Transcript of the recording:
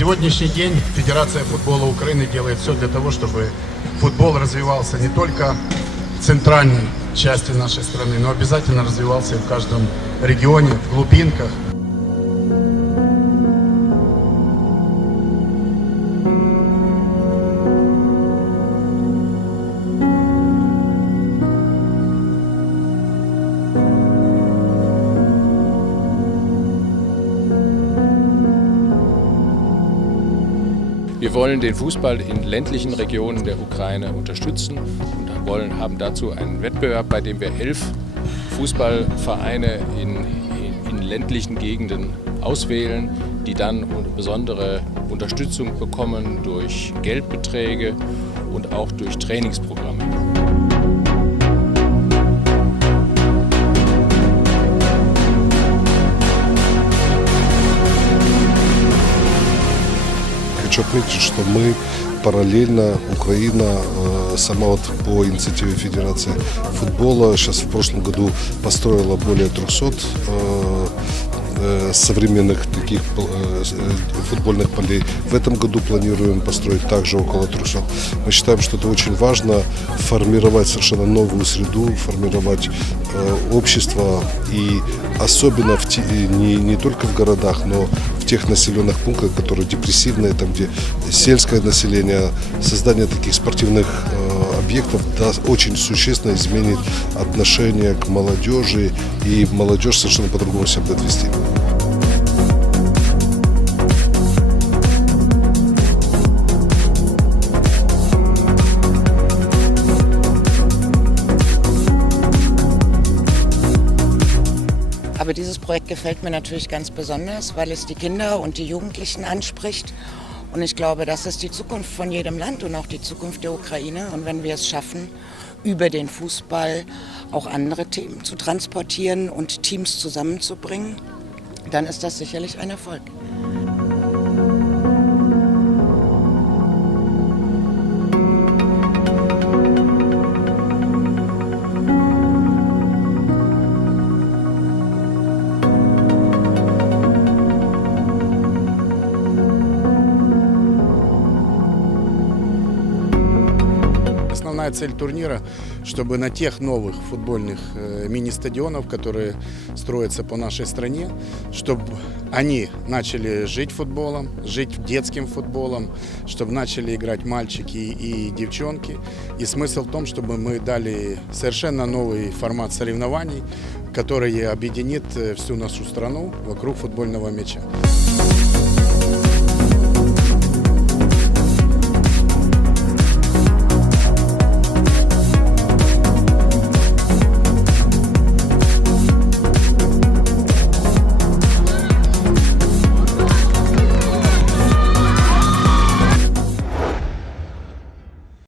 Сегодняшний день Федерация футбола Украины делает все для того, чтобы футбол развивался не только в центральной части нашей страны, но обязательно развивался и в каждом регионе, в глубинках. Wir wollen den Fußball in ländlichen Regionen der Ukraine unterstützen und wollen, haben dazu einen Wettbewerb, bei dem wir elf Fußballvereine in, in, in ländlichen Gegenden auswählen, die dann besondere Unterstützung bekommen durch Geldbeträge und auch durch Trainingsprogramme. Отметить, что мы параллельно, Украина, э, сама вот по инициативе Федерации футбола, сейчас в прошлом году построила более 300 э, э, современных таких э, футбольных полей. В этом году планируем построить также около 300. Мы считаем, что это очень важно формировать совершенно новую среду, формировать э, общество и особенно в не, не только в городах, но в тех населенных пунктах, которые депрессивные, там где сельское население, создание таких спортивных э, объектов да, очень существенно изменит отношение к молодежи, и молодежь совершенно по-другому себя будет вести. Aber dieses Projekt gefällt mir natürlich ganz besonders, weil es die Kinder und die Jugendlichen anspricht. Und ich glaube, das ist die Zukunft von jedem Land und auch die Zukunft der Ukraine. Und wenn wir es schaffen, über den Fußball auch andere Themen zu transportieren und Teams zusammenzubringen, dann ist das sicherlich ein Erfolg. Основная цель турнира, чтобы на тех новых футбольных э, мини-стадионов, которые строятся по нашей стране, чтобы они начали жить футболом, жить детским футболом, чтобы начали играть мальчики и девчонки. И смысл в том, чтобы мы дали совершенно новый формат соревнований, который объединит э, всю нашу страну вокруг футбольного мяча.